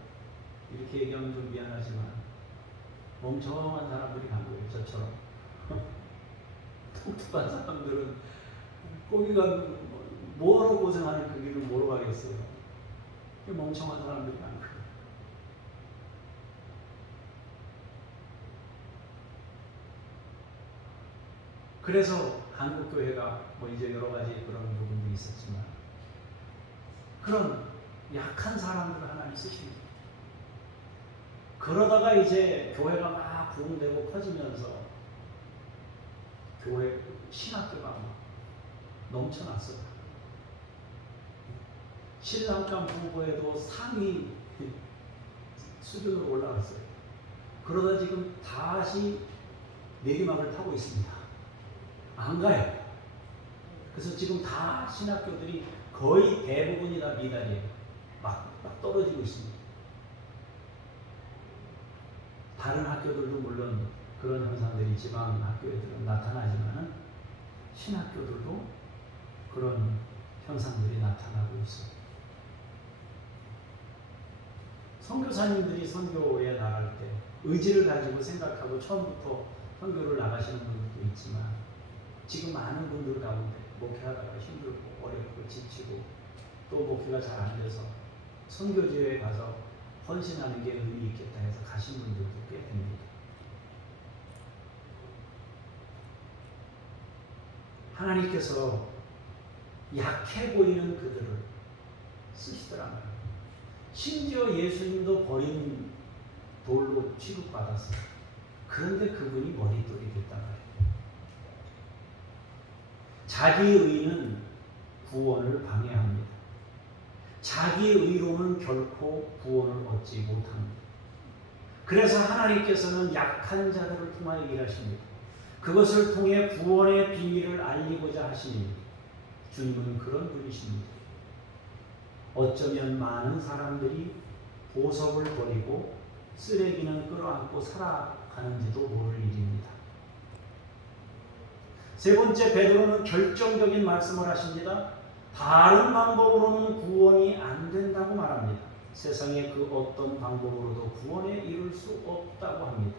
이렇게 얘기하면 좀 미안하지만 멍청한 사람들이 간 거예요. 저처럼 똑똑한 사람들은 거기가 뭐하러 고생하는 그 길을 뭐로 가겠어요? 멍청한 사람들이 간 거예요. 그래서 한국교회가 뭐 이제 여러 가지 그런 부분도 있었지만 그런 약한 사람들을 하나님 쓰십니다. 그러다가 이제 교회가 막 부흥되고 커지면서 교회 신학교가 막 넘쳐났어요. 신랑감 부부에도 상위 수준으로 올라갔어요. 그러다 지금 다시 내리막을 타고 있습니다. 안 가요. 그래서 지금 다 신학교들이 거의 대부분이 다 미달이에요. 막 떨어지고 있습니다. 다른 학교들도 물론 그런 현상들이 지방 학교에들은 나타나지만은 신학교들도 그런 현상들이 나타나고 있어요. 선교사님들이 선교에 나갈 때 의지를 가지고 생각하고 처음부터 선교를 나가시는 분들도 있지만 지금 많은 분들 가운데 목회하다가 힘들고 어렵고 지치고 또 목회가 잘 안 돼서 선교지에 가서 헌신하는 게 의미 있겠다 해서 가신 분들도 꽤 됩니다. 하나님께서 약해 보이는 그들을 쓰시더라고요. 심지어 예수님도 버린 돌로 취급받았어요. 그런데 그분이 머릿돌이 됐단 말이에요. 자기 의는 구원을 방해합니다. 자기 의로는 결코 구원을 얻지 못합니다. 그래서 하나님께서는 약한 자들을 통하여 일하십니다. 그것을 통해 구원의 비밀을 알리고자 하십니다. 주님은 그런 분이십니다. 어쩌면 많은 사람들이 보석을 버리고 쓰레기는 끌어안고 살아가는지도 모를 일입니다. 세 번째, 베드로는 결정적인 말씀을 하십니다. 다른 방법으로는 구원이 안 된다고 말합니다. 세상의 그 어떤 방법으로도 구원에 이룰 수 없다고 합니다.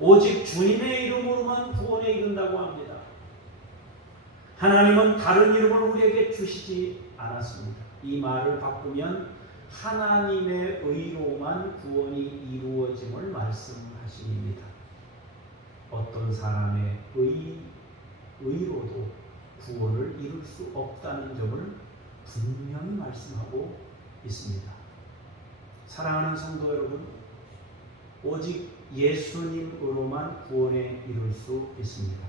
오직 주님의 이름으로만 구원에 이른다고 합니다. 하나님은 다른 이름을 우리에게 주시지 않았습니다. 이 말을 바꾸면 하나님의 의로만 구원이 이루어짐을 말씀하십니다. 어떤 사람의 의로도 구원을 이룰 수 없다는 점을 분명히 말씀하고 있습니다. 사랑하는 성도 여러분, 오직 예수님으로만 구원에 이룰 수 있습니다.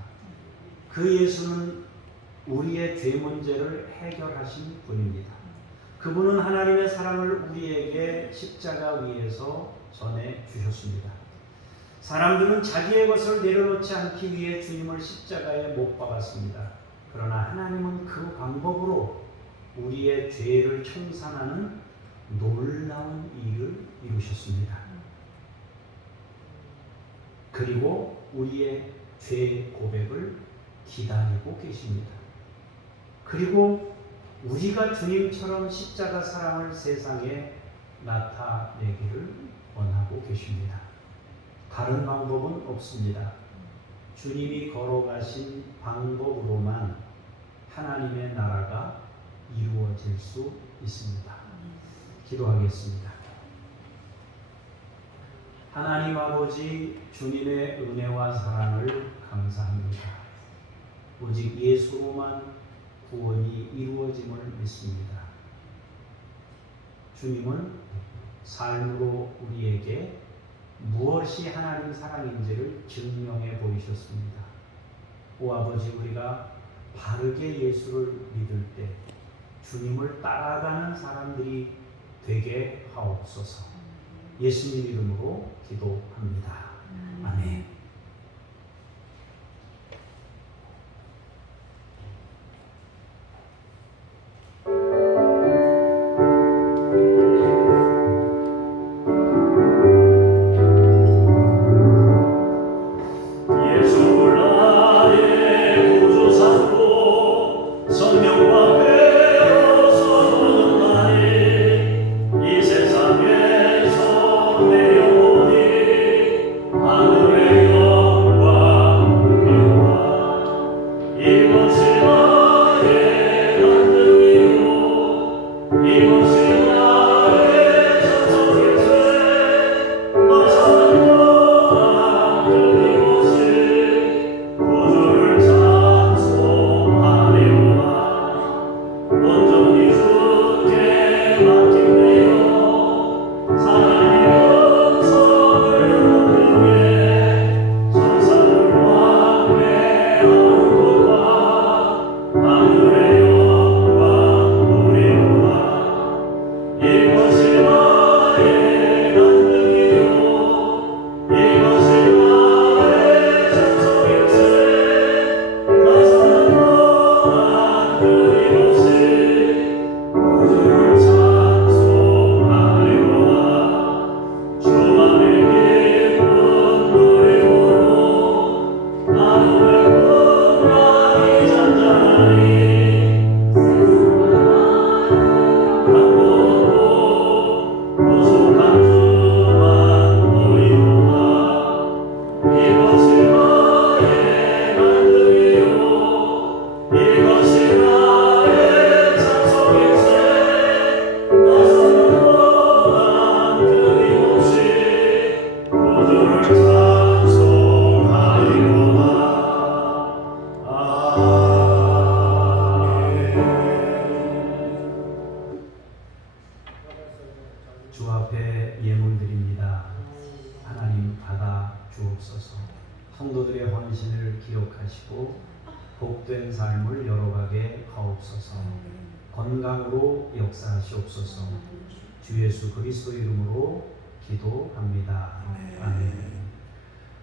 그 예수는 우리의 죄 문제를 해결하신 분입니다. 그분은 하나님의 사랑을 우리에게 십자가 위에서 전해 주셨습니다. 사람들은 자기의 것을 내려놓지 않기 위해 주님을 십자가에 못 박았습니다. 그러나 하나님은 그 방법으로 우리의 죄를 청산하는 놀라운 일을 이루셨습니다. 그리고 우리의 죄 고백을 기다리고 계십니다. 그리고 우리가 주님처럼 십자가 사랑을 세상에 나타내기를 원하고 계십니다. 다른 방법은 없습니다. 주님이 걸어가신 방법으로만 하나님의 나라가 이루어질 수 있습니다. 기도하겠습니다. 하나님 아버지, 주님의 은혜와 사랑을 감사합니다. 오직 예수로만 구원이 이루어짐을 믿습니다. 주님은 삶으로 우리에게 무엇이 하나님 사랑인지를 증명해 보이셨습니다. 오 아버지, 우리가 바르게 예수를 믿을 때 주님을 따라가는 사람들이 되게 하옵소서. 예수님 이름으로 기도합니다. 아멘. 하늘의 주 앞에 예물 드립니다. 하나님 받아 주옵소서. 성도들의 헌신을 기억하시고 복된 삶을 열어가게 하옵소서. 건강으로 역사하시옵소서. 주 예수 그리스도 이름으로 기도합니다. 아멘.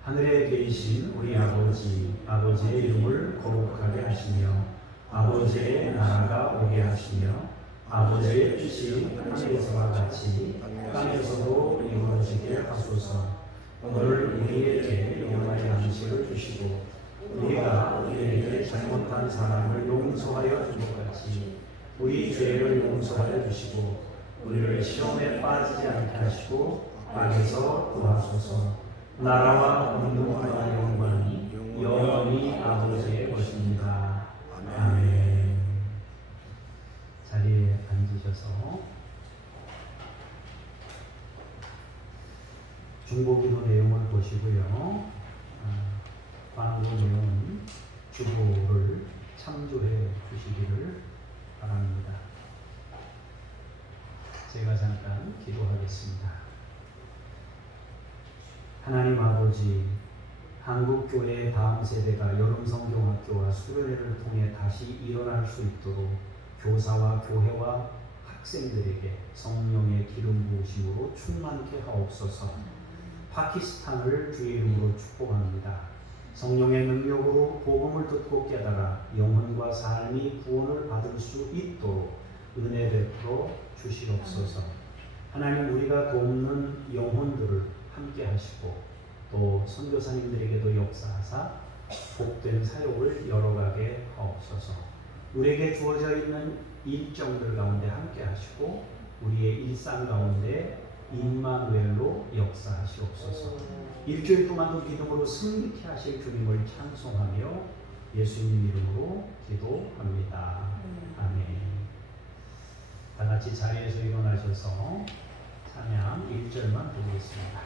하늘에 계신 우리 아버지의 이름을 거룩하게 하시며 아버지의 나라가 오게 하시며 아버지의 뜻이 하늘에서와 같이 땅에서도 이루어지게 하소서. 오늘 우리에게 영원한 양식을 주시고 우리가 우리에게 잘못한 사람을 용서하여 준 것 같이 우리 죄를 용서하여 주시고 우리를 시험에 빠지지 않게 하시고 악에서 구하소서. 나라와 권능과 영광이 영원히 아버지의 것입니다. 아멘. 자리에 앉으셔서 중보기도 내용을 보시고요. 광고 내용은 주보를 참조해 주시기를 바랍니다. 제가 잠깐 기도하겠습니다. 하나님 아버지, 한국교회의 다음 세대가 여름성경학교와 수련회를 통해 다시 일어날 수 있도록 교사와 교회와 학생들에게 성령의 기름 부으심으로 충만케 하옵소서. 파키스탄을 주의 이름으로 축복합니다. 성령의 능력으로 복음을 듣고 깨달아 영혼과 삶이 구원을 받을 수 있도록 은혜 베풀어 주시옵소서. 하나님, 우리가 돕는 영혼들을 함께 하시고 또 선교사님들에게도 역사하사 복된 사역을 열어가게 하옵소서. 우리에게 주어져 있는 일정들 가운데 함께 하시고 우리의 일상 가운데 임마누엘로 역사하시옵소서. 일주일 동안도 믿음으로 승리케 하실 주님을 찬송하며 예수님 이름으로 기도합니다. 아멘. 다 같이 자리에서 일어나셔서 찬양 1절만 부르겠습니다.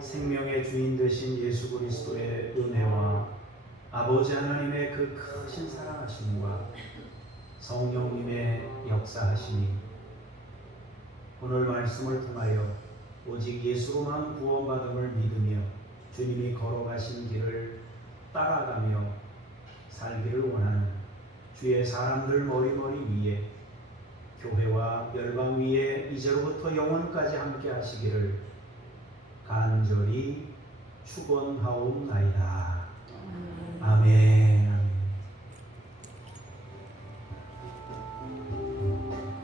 생명의 주인 되신 예수 그리스도의 은혜와 아버지 하나님의 그 크신 사랑하심과 성령님의 역사하심이 오늘 말씀을 통하여 오직 예수로만 구원받음을 믿으며 주님이 걸어가신 길을 따라가며 살기를 원하는 주의 사람들 머리머리 위에 교회와 열방 위에 이제로부터 영원까지 함께 하시기를 간절히 축원하옵나이다. 아멘.